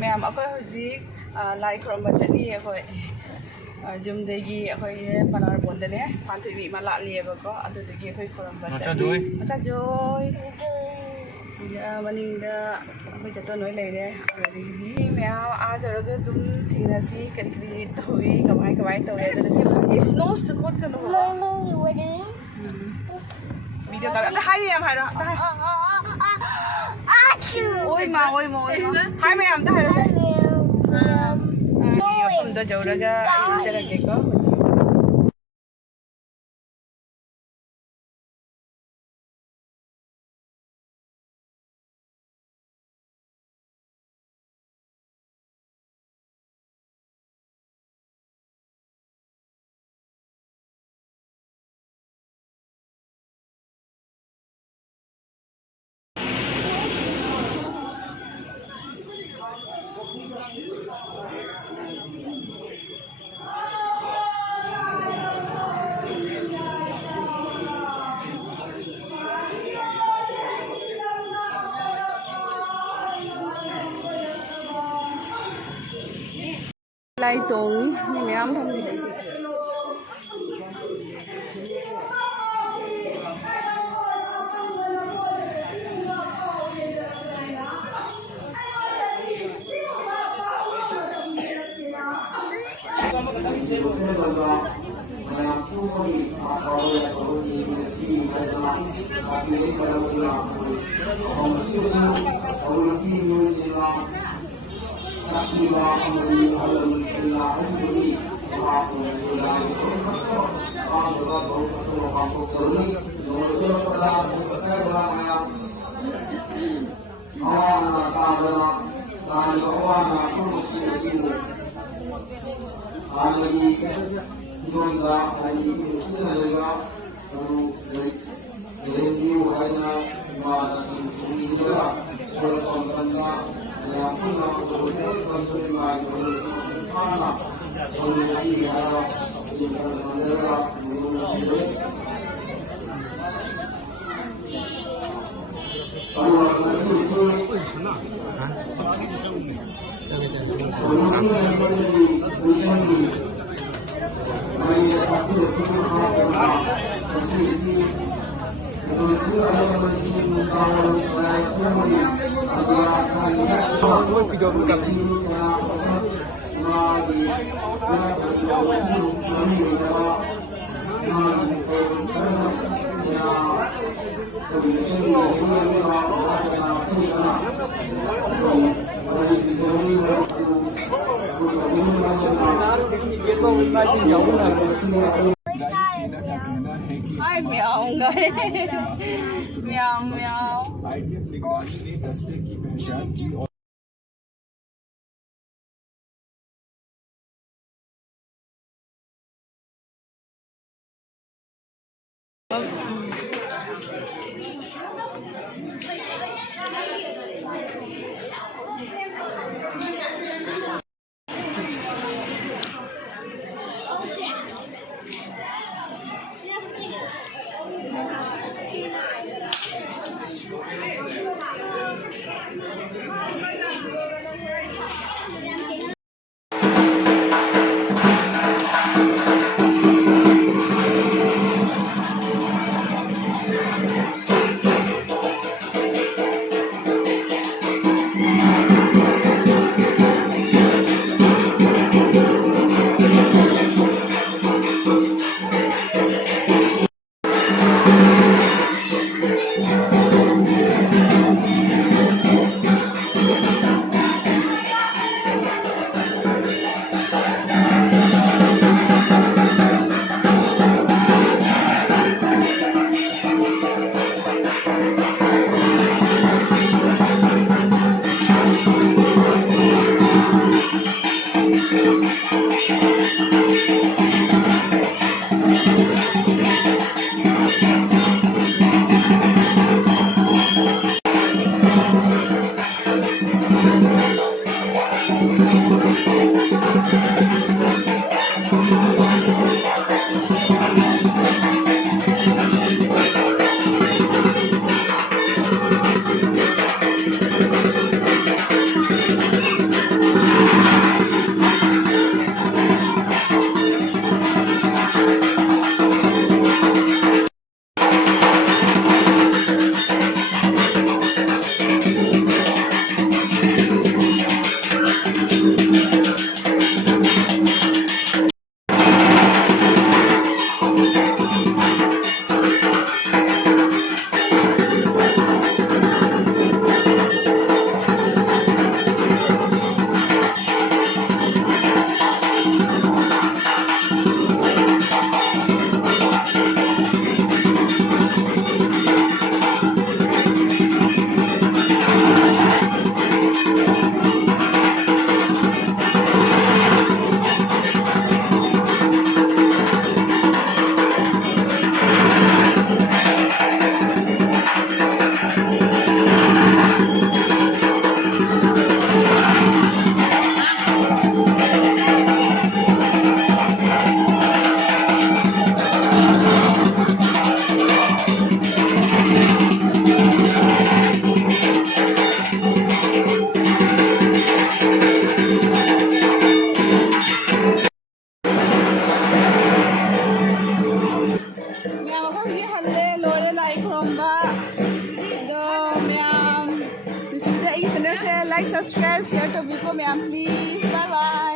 Ma'am, ako hujik like khormba chani akoi jum degi akoi panar bondane pantui mala lieba ko adu degi akoi khormba chani acha joy ya maningda akoi jato noi leire degi ma'am a jaraga dum thingnasi kari kari toi kamai tore adu si is nose to kot kanu No, you were doing. video ka hai ma'am hai Achoo! oi ma hai ma'am ta hai Joy. 더 저러가 진짜라게고 lai tùng mẹ em không gì hai mèo người mèo Mẹ mà có gì hẳn lên lối lại khormba. Đó mẹ. This video is like, subscribe, share to video mẹ please. Bye bye.